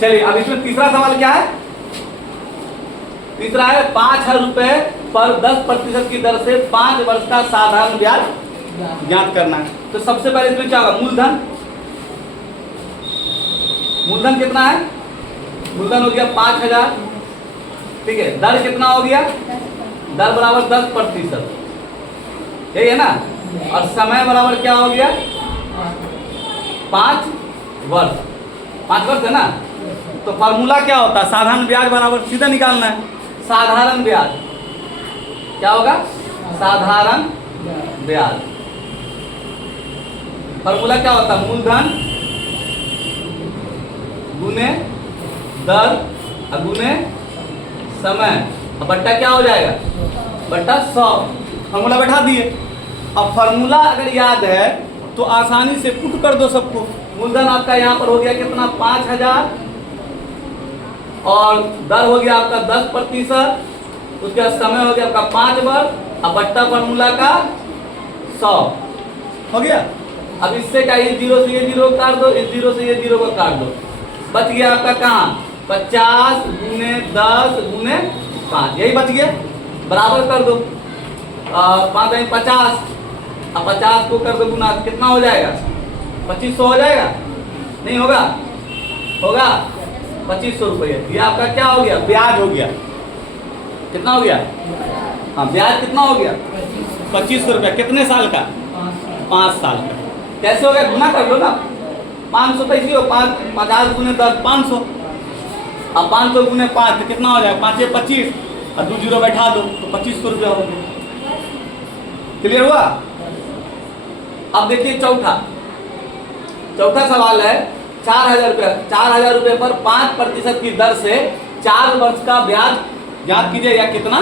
चलिए अब इसमें तीसरा सवाल क्या है? तीसरा है 5,000 रुपए पर 10% की दर से 5 वर्ष का साधारण ब्याज ज्ञात करना है। तो सबसे पहले इसमें क्या होगा? मूलधन। मूलधन कितना है? मूलधन हो गया 5,000, ठीक है। दर कितना हो गया? दर बराबर 10%, यही है ना। और समय बराबर क्या हो गया? 5 वर्ष। 5 वर्ष है ना। तो फॉर्मूला क्या होता है? साधारण ब्याज बराबर सीधा निकालना है साधारण ब्याज। क्या होगा? साधारण ब्याज। फॉर्मूला क्या होता है? मूलधन गुने दर गुने समय, अब बट्टा क्या हो जाएगा? बट्टा 100। फॉर्मूला बैठा दिए। अब फॉर्मूला अगर याद है तो आसानी से पुट कर दो सबको। मूलधन आपका यहाँ पर हो गया कितना? 5,000 और दर हो गया आपका 10%, उसके बाद समय हो गया आपका 5 वर्ष, अब बट्टा फॉर्मूला का 100 हो गया। अब इससे क्या? ये 0 से ये 0 काट दो, इस 0 से ये 0 को काट दो, बच गया आपका कहाँ? 50 गुने 10 गुने 5, यही बच गया। बराबर कर दो 5 50, अब 50 को कर दो गुना, कितना हो जाएगा? 2500 हो जाएगा? नहीं होगा? होगा 2500 रुपये। ये आपका क्या हो गया? ब्याज हो गया। कितना हो गया? हाँ, ब्याज कितना हो गया? 2500 रुपया। कितने साल का? 5 साल का। कैसे हो गया? गुना कर लो ना। 500 पैसे हो, 50 गुने 10 500, अब 500 गुने 5 तो कितना हो जाएगा? 5 25 और 2 जीरो बैठा दो तो 2500 रुपया हो गया। क्लियर हुआ? अब देखिए चौथा सवाल है 4,000 रुपया। 4,000 रुपये पर 5% की दर से 4 वर्ष का ब्याज ज्ञात कीजिए, या कितना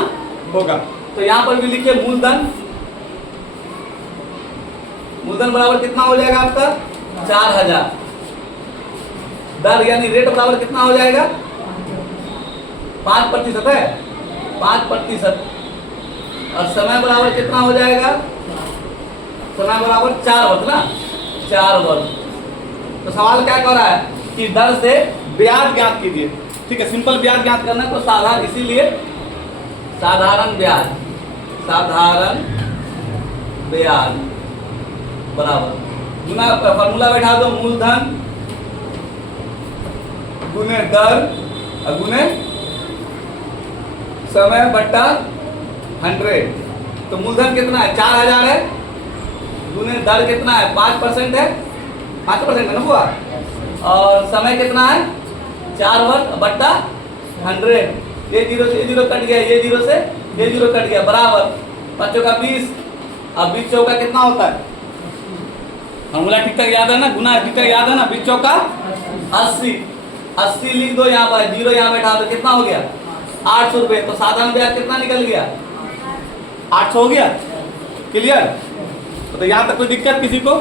होगा? तो यहाँ पर भी लिखिए मूलधन। मूलधन बराबर कितना हो जाएगा आपका? 4,000। दर यानी रेट बराबर कितना हो जाएगा? 5% है, 5%। और समय बराबर कितना हो जाएगा? समय बराबर 4 वर्ष ना, 4 वर्ष। तो सवाल क्या कर रहा है कि दर से ब्याज ज्ञात कीजिए। ठीक है, सिंपल ब्याज ज्ञात करना है तो साधारण, इसीलिए साधारण ब्याज बराबर गुना, फॉर्मूला बैठा दो मूलधन गुने दर गुने समय बट्टा 100। तो मूलधन कितना है? 4,000 है, गुने दर कितना है? 5% है, 5% है ना हुआ। और समय कितना है? 4 वर्ष बट्टा 100। ये 0 से ये 0 कट गया, ये 0 से ये 0 कट गया, बराबर 5 चौका 20। अब 20 चौका कितना होता है? फॉर्मूला ठीक तक याद है ना? गुना ठीक तक याद है ना? 20 चौका 80। 80 लिख दो यहाँ पर, 0 यहाँ बैठा दो, कितना हो गया? 800 रुपये। तो साधारण ब्याज कितना निकल गया? 800 हो गया। क्लियर? तो यहाँ तक कोई दिक्कत किसी को?